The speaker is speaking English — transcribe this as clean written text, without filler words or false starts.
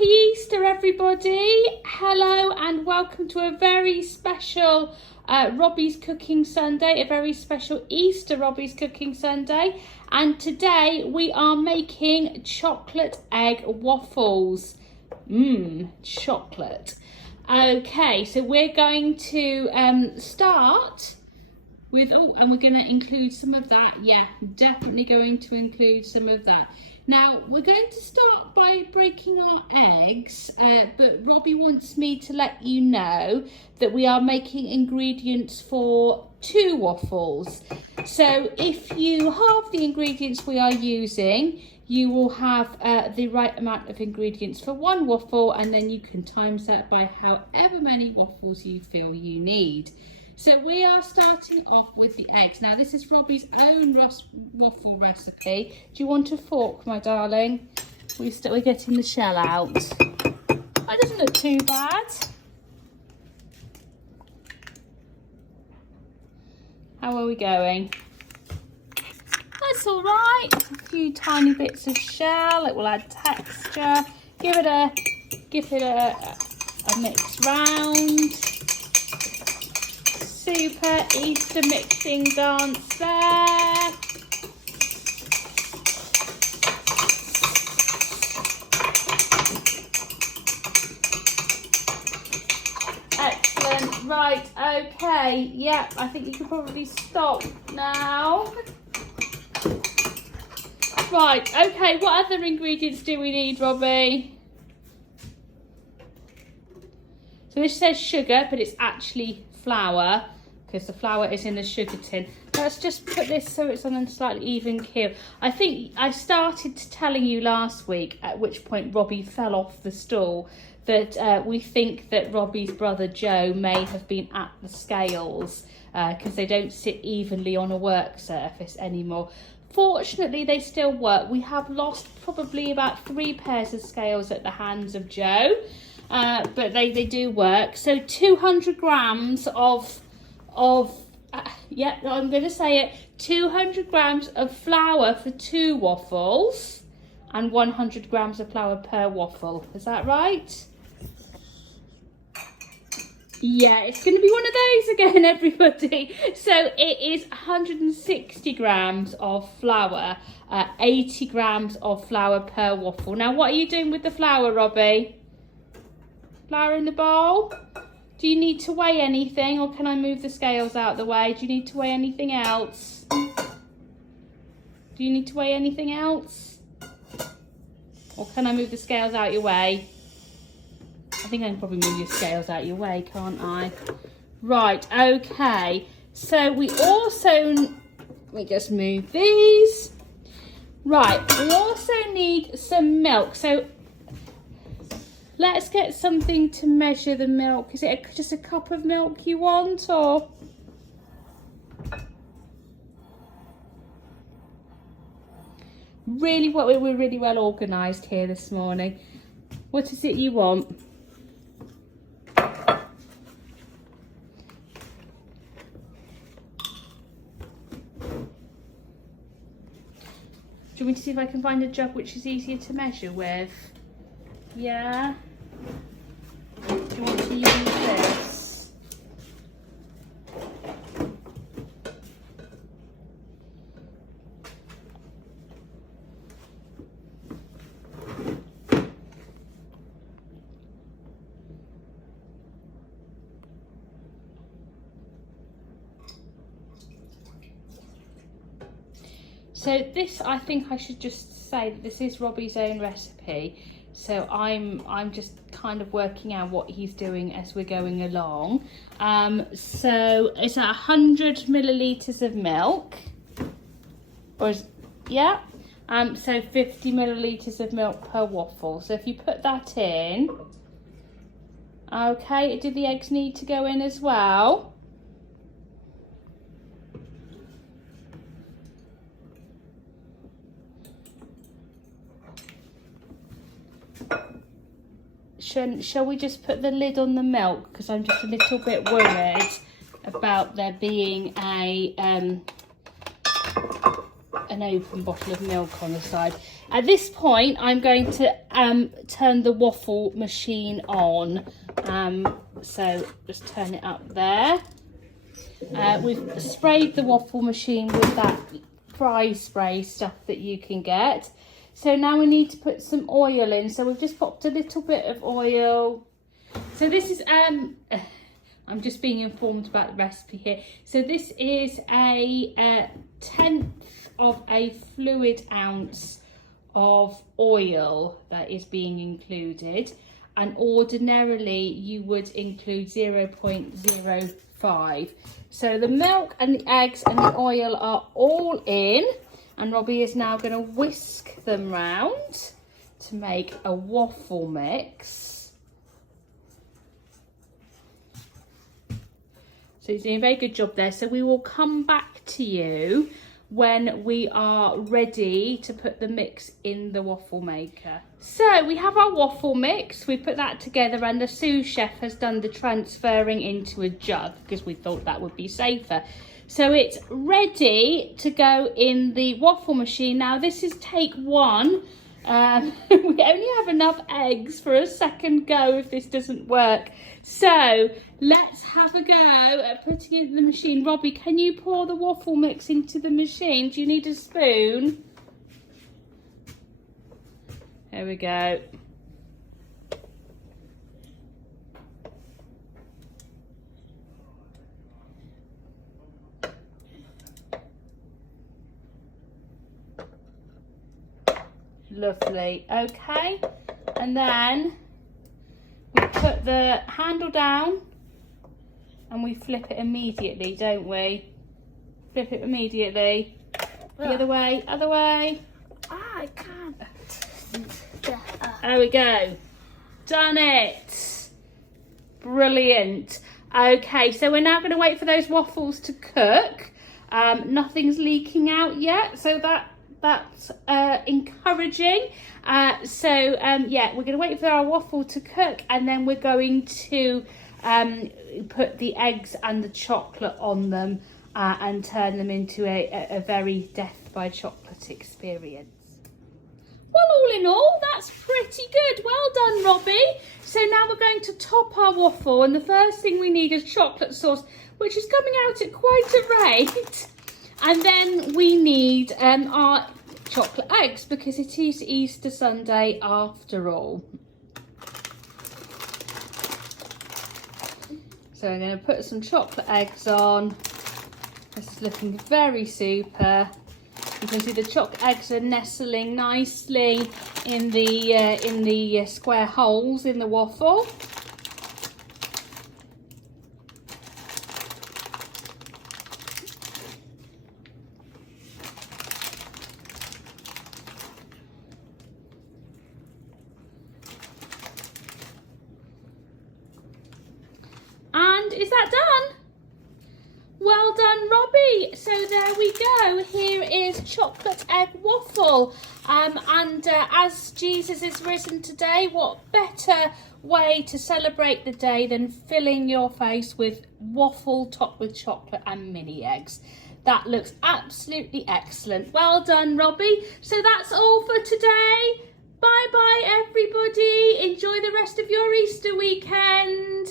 Happy Easter, everybody. Hello and welcome to a very special Robbies Cooking Sunday, a very special Easter Robbies Cooking Sunday. And today we are making chocolate egg waffles. Chocolate. Okay, so we're going to start with, and we're going to include some of that. Yeah, definitely going to include some of that. Now, we're going to start by breaking our eggs, but Robbie wants me to let you know that we are making ingredients for 2 waffles. So if you halve the ingredients we are using, you will have the right amount of ingredients for 1 waffle, and then you can times that by however many waffles you feel you need. So we are starting off with the eggs. Now this is Robbie's own waffle recipe. Do you want a fork, my darling? We're getting the shell out. That doesn't look too bad. How are we going? That's all right. A few tiny bits of shell. It will add texture. Give it a mix round. Super Easter mixing dance there. Excellent. Right, okay. Yep, I think you can probably stop now. Right, okay, what other ingredients do we need, Robbie? So this says sugar, but it's actually flour, because the flour is in the sugar tin. Let's just put this so it's on a slightly even keel. I think I started telling you last week, at which point Robbie fell off the stool, that we think that Robbie's brother Joe may have been at the scales, because they don't sit evenly on a work surface anymore. Fortunately, they still work. We have lost probably about 3 pairs of scales at the hands of Joe. But they do work. So 200 grams of I'm going to say it, 200 grams of flour for 2 waffles and 100 grams of flour per waffle. Is that right? Yeah, it's going to be one of those again, everybody. So it is 160 grams of flour, 80 grams of flour per waffle. Now, what are you doing with the flour, Robbie? Flour in the bowl. Do you need to weigh anything, or can I move the scales out of the way? Do you need to weigh anything else? Do you need to weigh anything else? Or can I move the scales out your way? I think I can probably move your scales out your way, can't I? Right, okay. So we also, let me just move these. Right, we also need some milk. So let's get something to measure the milk. Is it just a cup of milk you want, or? We're really well organised here this morning. What is it you want? Do you want me to see if I can find a jug which is easier to measure with? Yeah. Do you want to use this? So this, I think I should just say that this is Robbie's own recipe. So I'm just kind of working out what he's doing as we're going along. So it's 100 millilitres of milk, or yeah. So 50 millilitres of milk per waffle. So if you put that in, okay. Do the eggs need to go in as well? Shall we just put the lid on the milk, because I'm just a little bit worried about there being a an open bottle of milk on the side. At this point, I'm going to turn the waffle machine on. So just turn it up there. We've sprayed the waffle machine with that fry spray stuff that you can get. So now we need to put some oil in. So we've just popped a little bit of oil. So this is, I'm just being informed about the recipe here. So this is a 1/10 of a fluid ounce of oil that is being included. And ordinarily you would include 0.05. So the milk and the eggs and the oil are all in, and Robbie is now going to whisk them round to make a waffle mix. So he's doing a very good job there. So we will come back to you when we are ready to put the mix in the waffle maker. So we have our waffle mix, we put that together, and the sous chef has done the transferring into a jug because we thought that would be safer. So it's ready to go in the waffle machine. Now this is take one. We only have enough eggs for a second go if this doesn't work. So let's have a go at putting it in the machine. Robbie, can you pour the waffle mix into the machine? Do you need a spoon? There we go. Lovely. Okay, and then we put the handle down and we flip it immediately, don't we? Flip it immediately. The other way, other way. I can't. There we go. Done it. Brilliant. Okay, so we're now going to wait for those waffles to cook. Nothing's leaking out yet, so that's encouraging. Yeah, we're going to wait for our waffle to cook, and then we're going to put the eggs and the chocolate on them and turn them into a very death by chocolate experience. Well, all in all, that's pretty good. Well done, Robbie. So now we're going to top our waffle, and the first thing we need is chocolate sauce, which is coming out at quite a rate. And then we need our chocolate eggs, because it is Easter Sunday after all. So I'm going to put some chocolate eggs on. This is looking very super. You can see the chocolate eggs are nestling nicely in the square holes in the waffle. And is that done? Well done, Robbie. So there we go. Here is chocolate egg waffle. As Jesus is risen today, what better way to celebrate the day than filling your face with waffle topped with chocolate and mini eggs. That looks absolutely excellent. Well done, Robbie. So that's all for today. Bye bye, everybody. Enjoy the rest of your Easter weekend.